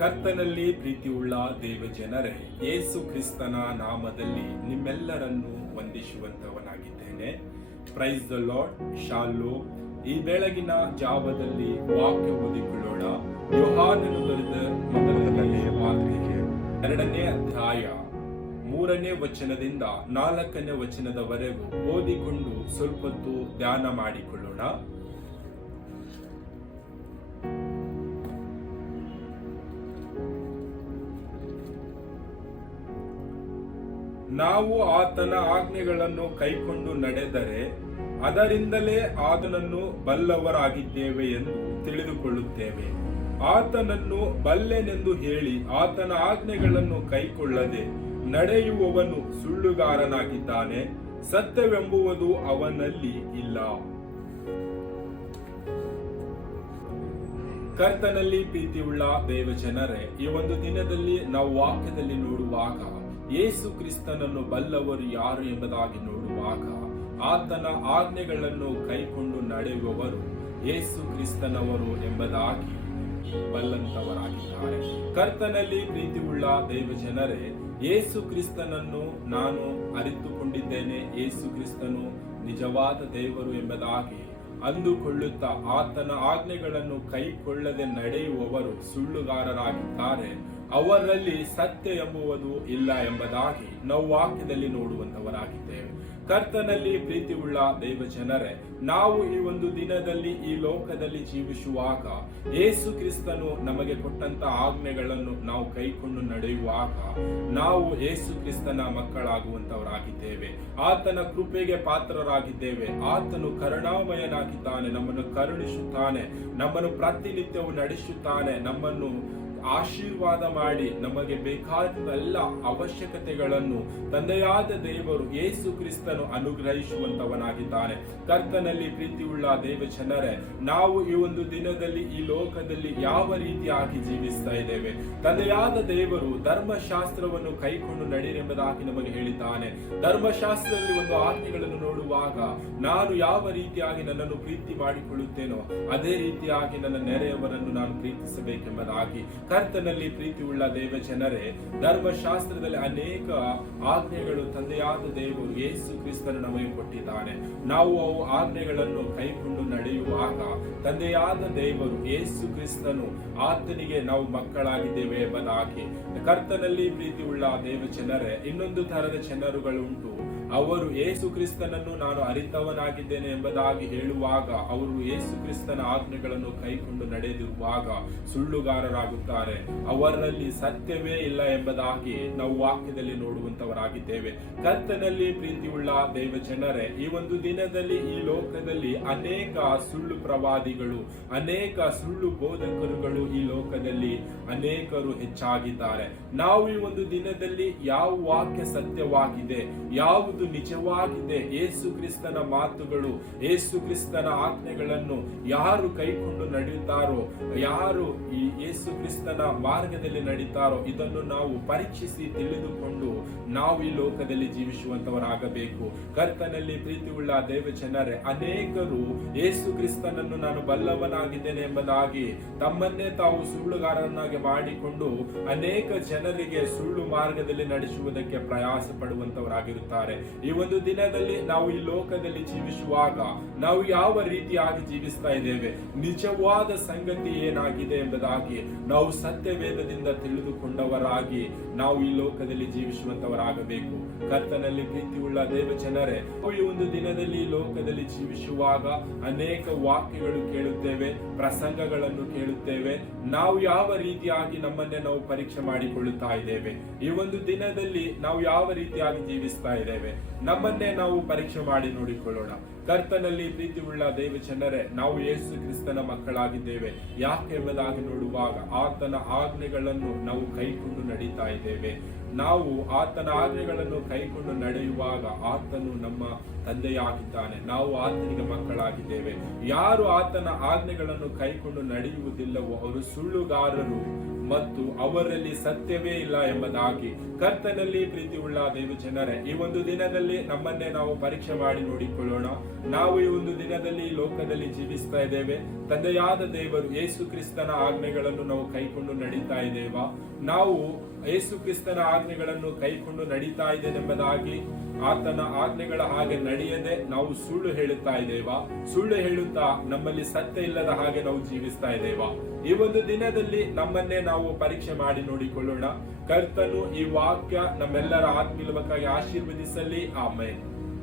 ಕರ್ತನಲ್ಲಿ ಪ್ರೀತಿಯುಳ್ಳ ದೇವಜನರೇ, ಯೇಸು ಕ್ರಿಸ್ತನ ನಾಮದಲ್ಲಿ ನಿಮ್ಮೆಲ್ಲರನ್ನು ವಂದಿಸುವಂತವನಾಗಿದ್ದೇನೆ. Praise the Lord. ಶಾಲೋ. ಈ ಬೆಳಗಿನ ಜಾವದಲ್ಲಿ ವಾಕ್ಯ ಓದಿಕೊಳ್ಳೋಣ. ಯೋಹಾನನು ಬರೆದ ಮೊದಲನೆಯ ಪತ್ರಿಕೆ 2ನೇ ಅಧ್ಯಾಯ 3ನೇ ವಚನದಿಂದ 4ನೇ ವಚನದವರೆಗೂ ಓದಿಕೊಂಡು ಸ್ವಲ್ಪ ಹೊತ್ತು ಧ್ಯಾನ ಮಾಡಿಕೊಳ್ಳೋಣ. ನಾವು ಆತನ ಆಜ್ಞೆಗಳನ್ನು ಕೈಕೊಂಡು ನಡೆದರೆ ಅದರಿಂದಲೇ ಆತನನ್ನು ಬಲ್ಲವರಾಗಿದ್ದೇವೆ ಎಂದು ತಿಳಿದುಕೊಳ್ಳುತ್ತೇವೆ. ಆತನನ್ನು ಬಲ್ಲೆನೆಂದು ಹೇಳಿ ಆತನ ಆಜ್ಞೆಗಳನ್ನು ಕೈಕೊಳ್ಳದೆ ನಡೆಯುವವನು ಸುಳ್ಳುಗಾರನಾಗಿದ್ದಾನೆ, ಸತ್ಯವೆಂಬುವುದು ಅವನಲ್ಲಿ ಇಲ್ಲ. ಕರ್ತನಲ್ಲಿ ಪ್ರೀತಿಯುಳ್ಳ ದೇವಜನರೇ, ಈ ಒಂದು ದಿನದಲ್ಲಿ ನಾವು ವಾಕ್ಯದಲ್ಲಿ ನೋಡುವಾಗ ಯೇಸು ಕ್ರಿಸ್ತನನ್ನು ಬಲ್ಲವರು ಯಾರು ಎಂಬುದಾಗಿ ನೋಡುವಾಗ ಆತನ ಆಜ್ಞೆಗಳನ್ನು ಕೈಕೊಂಡು ನಡೆಯುವವರು ಯೇಸು ಕ್ರಿಸ್ತನವರು ಎಂಬುದಾಗಿ ಬಲ್ಲಂತವರಾಗಿದ್ದಾರೆ. ಕರ್ತನಲ್ಲಿ ಪ್ರೀತಿಯುಳ್ಳ ದೇವಜನರೇ, ಯೇಸು ಕ್ರಿಸ್ತನನ್ನು ನಾನು ಅರಿತುಕೊಂಡಿದ್ದೇನೆ, ಯೇಸು ಕ್ರಿಸ್ತನು ನಿಜವಾದ ದೇವರು ಎಂಬುದಾಗಿ ಅಂದುಕೊಳ್ಳುತ್ತಾ ಆತನ ಆಜ್ಞೆಗಳನ್ನು ಕೈಕೊಳ್ಳದೆ ನಡೆಯುವವರು ಸುಳ್ಳುಗಾರರಾಗಿದ್ದಾರೆ, ಅವರಲ್ಲಿ ಸತ್ಯ ಎಂಬುವುದು ಇಲ್ಲ ಎಂಬುದಾಗಿ ನಾವು ವಾಕ್ಯದಲ್ಲಿ ನೋಡುವಂತವರಾಗಿದ್ದೇವೆ. ಕರ್ತನಲ್ಲಿ ಪ್ರೀತಿಯುಳ್ಳ ದೇವಜನರೇ, ನಾವು ಈ ಒಂದು ದಿನದಲ್ಲಿ ಈ ಲೋಕದಲ್ಲಿ ಜೀವಿಸುವಾಗ ಯೇಸು ಕ್ರಿಸ್ತನು ನಮಗೆ ಕೊಟ್ಟಂತ ಆಜ್ಞೆಗಳನ್ನು ನಾವು ಕೈಕೊಂಡು ನಡೆಯುವಾಗ ನಾವು ಯೇಸು ಕ್ರಿಸ್ತನ ಮಕ್ಕಳಾಗುವಂತವರಾಗಿದ್ದೇವೆ. ಆತನ ಕೃಪೆಗೆ ಪಾತ್ರರಾಗಿದ್ದೇವೆ. ಆತನು ಕರುಣಾಮಯನಾಗಿದ್ದಾನೆ, ನಮ್ಮನ್ನು ಕರುಣಿಸುತ್ತಾನೆ, ನಮ್ಮನ್ನು ಪ್ರತಿನಿತ್ಯವೂ ನಡೆಸುತ್ತಾನೆ, ನಮ್ಮನ್ನು ಆಶೀರ್ವಾದ ಮಾಡಿ ನಮಗೆ ಬೇಕಾದ ಎಲ್ಲ ಅವಶ್ಯಕತೆಗಳನ್ನು ತಂದೆಯಾದ ದೇವರು ಯೇಸು ಕ್ರಿಸ್ತನು ಅನುಗ್ರಹಿಸುವಂತವನಾಗಿದ್ದಾನೆ. ಕರ್ತನಲ್ಲಿ ಪ್ರೀತಿಯುಳ್ಳ ದೇವಜನರೇ, ನಾವು ಈ ಒಂದು ದಿನದಲ್ಲಿ ಈ ಲೋಕದಲ್ಲಿ ಯಾವ ರೀತಿಯಾಗಿ ಜೀವಿಸ್ತಾ ಇದ್ದೇವೆ? ತಂದೆಯಾದ ದೇವರು ಧರ್ಮಶಾಸ್ತ್ರವನ್ನು ಕೈಕೊಂಡು ನಡೆಯೆಂಬುದಾಗಿ ನಮಗೆ ಹೇಳಿದ್ದಾನೆ. ಧರ್ಮಶಾಸ್ತ್ರದಲ್ಲಿ ಒಂದು ಆಜ್ಞೆಗಳನ್ನು ನೋಡುವಾಗ ನಾನು ಯಾವ ರೀತಿಯಾಗಿ ನನ್ನನ್ನು ಪ್ರೀತಿ ಮಾಡಿಕೊಳ್ಳುತ್ತೇನೋ ಅದೇ ರೀತಿಯಾಗಿ ನನ್ನ ನೆರೆಯವರನ್ನು ನಾನು ಪ್ರೀತಿಸಬೇಕೆಂಬುದಾಗಿ ಕರ್ತನಲ್ಲಿ ಪ್ರೀತಿಯುಳ್ಳ ದೇವಜನರೇ, ಧರ್ಮಶಾಸ್ತ್ರದಲ್ಲಿ ಅನೇಕ ಆಜ್ಞೆಗಳು ತಂದೆಯಾದ ದೇವರು ಯೇಸು ಕ್ರಿಸ್ತನು ನಮಗೆ ಕೊಟ್ಟಿದ್ದಾನೆ. ನಾವು ಅವು ಆಜ್ಞೆಗಳನ್ನು ಕೈಕೊಂಡು ನಡೆಯುವಾಗ ತಂದೆಯಾದ ದೇವರು ಯೇಸು ಕ್ರಿಸ್ತನು ಆತನಿಗೆ ನಾವು ಮಕ್ಕಳಾಗಿದ್ದೇವೆ ಎಂಬುದಾಗಿ ಕರ್ತನಲ್ಲಿ ಪ್ರೀತಿಯುಳ್ಳ ದೇವಜನರೇ, ಇನ್ನೊಂದು ತರದ ಜನರುಗಳುಂಟು. ಅವರು ಯೇಸು ಕ್ರಿಸ್ತನನ್ನು ನಾನು ಅರಿತವನಾಗಿದ್ದೇನೆ ಎಂಬುದಾಗಿ ಹೇಳುವಾಗ ಅವರು ಯೇಸು ಕ್ರಿಸ್ತನ ಆಜ್ಞೆಗಳನ್ನು ಕೈಕೊಂಡು ನಡೆದಿರುವಾಗ ಸುಳ್ಳುಗಾರರಾಗುತ್ತಾರೆ, ಅವರಲ್ಲಿ ಸತ್ಯವೇ ಇಲ್ಲ ಎಂಬುದಾಗಿ ನಾವು ವಾಕ್ಯದಲ್ಲಿ ನೋಡುವಂತವರಾಗಿದ್ದೇವೆ. ಕರ್ತನಲ್ಲಿ ಪ್ರೀತಿಯುಳ್ಳ ದೇವಜನರೇ, ಈ ಒಂದು ದಿನದಲ್ಲಿ ಈ ಲೋಕದಲ್ಲಿ ಅನೇಕ ಸುಳ್ಳು ಪ್ರವಾದಿಗಳು, ಅನೇಕ ಸುಳ್ಳು ಬೋಧಕರುಗಳು ಈ ಲೋಕದಲ್ಲಿ ಅನೇಕರು ಹೆಚ್ಚಾಗಿದ್ದಾರೆ. ನಾವು ಈ ಒಂದು ದಿನದಲ್ಲಿ ಯಾವ ವಾಕ್ಯ ಸತ್ಯವಾಗಿದೆ, ಯಾವುದು ನಿಜವಾಗಿದೆ, ಯೇಸು ಕ್ರಿಸ್ತನ ಮಾತುಗಳು, ಯೇಸು ಕ್ರಿಸ್ತನ ಆಜ್ಞೆಗಳನ್ನು ಯಾರು ಕೈಕೊಂಡು ನಡೆಯುತ್ತಾರೋ, ಯಾರು ಈ ಯೇಸು ಕ್ರಿಸ್ತನ ಮಾರ್ಗದಲ್ಲಿ ನಡೀತಾರೋ ಇದನ್ನು ನಾವು ಪರೀಕ್ಷಿಸಿ ತಿಳಿದುಕೊಂಡು ನಾವು ಈ ಲೋಕದಲ್ಲಿ ಜೀವಿಸುವಂತವರಾಗಬೇಕು. ಕರ್ತನಲ್ಲಿ ಪ್ರೀತಿಯುಳ್ಳ ದೇವಜನರೇ, ಅನೇಕರು ಯೇಸು ಕ್ರಿಸ್ತನನ್ನು ನಾನು ಬಲ್ಲವನಾಗಿದ್ದೇನೆ ಎಂಬುದಾಗಿ ತಮ್ಮನ್ನೇ ತಾವು ಸುಳ್ಳುಗಾರರನ್ನಾಗಿ ಮಾಡಿಕೊಂಡು ಅನೇಕ ಜನರಿಗೆ ಸುಳ್ಳು ಮಾರ್ಗದಲ್ಲಿ ನಡೆಸುವುದಕ್ಕೆ ಪ್ರಯಾಸ ಪಡುವಂತವರಾಗಿರುತ್ತಾರೆ. ಈ ಒಂದು ದಿನದಲ್ಲಿ ನಾವು ಈ ಲೋಕದಲ್ಲಿ ಜೀವಿಸುವಾಗ ನಾವು ಯಾವ ರೀತಿಯಾಗಿ ಜೀವಿಸ್ತಾ ಇದ್ದೇವೆ, ನಿಜವಾದ ಸಂಗತಿ ಏನಾಗಿದೆ ಎಂಬುದಾಗಿ ನಾವು ಸತ್ಯವೇದದಿಂದ ತಿಳಿದುಕೊಂಡವರಾಗಿ ನಾವು ಈ ಲೋಕದಲ್ಲಿ ಜೀವಿಸುವಂತವರಾಗಬೇಕು. ಕರ್ತನಲ್ಲಿ ಪ್ರೀತಿಯುಳ್ಳ ದೇವಜನರೇ, ಈ ಒಂದು ದಿನದಲ್ಲಿ ಈ ಲೋಕದಲ್ಲಿ ಜೀವಿಸುವಾಗ ಅನೇಕ ವಾಕ್ಯಗಳು ಕೇಳುತ್ತೇವೆ, ಪ್ರಸಂಗಗಳನ್ನು ಕೇಳುತ್ತೇವೆ. ನಾವು ಯಾವ ರೀತಿಯಾಗಿ ನಮ್ಮನ್ನೇ ನಾವು ಪರೀಕ್ಷೆ ಮಾಡಿಕೊಳ್ಳುತ್ತಾ ಇದ್ದೇವೆ? ಈ ಒಂದು ದಿನದಲ್ಲಿ ನಾವು ಯಾವ ರೀತಿಯಾಗಿ ಜೀವಿಸ್ತಾ ಇದ್ದೇವೆ? ನಮ್ಮನ್ನೇ ನಾವು ಪರೀಕ್ಷೆ ಮಾಡಿ ನೋಡಿಕೊಳ್ಳೋಣ. ಕರ್ತನಲ್ಲಿ ಪ್ರೀತಿಯುಳ್ಳ ದೇವಜನರೇ, ನಾವು ಯೇಸು ಕ್ರಿಸ್ತನ ಮಕ್ಕಳಾಗಿದ್ದೇವೆ ಯಾಕೆ ಎಂಬುದಾಗಿ ನೋಡುವಾಗ ಆತನ ಆಜ್ಞೆಗಳನ್ನು ನಾವು ಕೈಕೊಂಡು ನಡೀತಾ ಇದ್ದೇವೆ. ನಾವು ಆತನ ಆಜ್ಞೆಗಳನ್ನು ಕೈಕೊಂಡು ನಡೆಯುವಾಗ ಆತನು ನಮ್ಮ ತಂದೆಯಾಗಿದ್ದಾನೆ, ನಾವು ಆತನಿಗೆ ಮಕ್ಕಳಾಗಿದ್ದೇವೆ. ಯಾರು ಆತನ ಆಜ್ಞೆಗಳನ್ನು ಕೈಕೊಂಡು ನಡೆಯುವುದಿಲ್ಲವೋ ಅವರು ಸುಳ್ಳುಗಾರರು ಮತ್ತು ಅವರಲ್ಲಿ ಸತ್ಯವೇ ಇಲ್ಲ ಎಂಬುದಾಗಿ. ಕರ್ತನಲ್ಲಿ ಪ್ರೀತಿ ಉಳ್ಳ ದೇವ ಜನರೇ, ಈ ಒಂದು ದಿನದಲ್ಲಿ ನಮ್ಮನ್ನೇ ನಾವು ಪರೀಕ್ಷೆ ಮಾಡಿ ನೋಡಿಕೊಳ್ಳೋಣ. ನಾವು ಈ ಒಂದು ದಿನದಲ್ಲಿ ಲೋಕದಲ್ಲಿ ಜೀವಿಸ್ತಾ ಇದ್ದೇವೆ. ತಂದೆಯಾದ ದೇವರು ಯೇಸು ಕ್ರಿಸ್ತನ ಆಜ್ಞೆಗಳನ್ನು ನಾವು ಕೈಕೊಂಡು ನಡೀತಾ ಇದ್ದೇವಾ? ನಾವು ಯೇಸು ಕ್ರಿಸ್ತನ ಆಜ್ಞೆಗಳನ್ನು ಕೈಕೊಂಡು ನಡೀತಾ ಇದ್ದೇನೆಂಬುದಾಗಿ ಆತನ ಆಜ್ಞೆಗಳ ಹಾಗೆ ನಡೆಯದೆ ನಾವು ಸುಳ್ಳು ಹೇಳುತ್ತಾ ಇದ್ದೇವಾ? ಸುಳ್ಳು ಹೇಳುತ್ತಾ ನಮ್ಮಲ್ಲಿ ಸತ್ಯ ಇಲ್ಲದ ಹಾಗೆ ನಾವು ಜೀವಿಸ್ತಾ ಇದ್ದೇವಾ? ಈ ಒಂದು ದಿನದಲ್ಲಿ ನಮ್ಮನ್ನೇ ನಾವು ಪರೀಕ್ಷೆ ಮಾಡಿ ನೋಡಿಕೊಳ್ಳೋಣ. ಕರ್ತನು ಈ ವಾಕ್ಯ ನಮ್ಮೆಲ್ಲರ ಆತ್ಮೀಯವಾಗಿ ಆಶೀರ್ವದಿಸಲಿ. ಆಮೆನ್.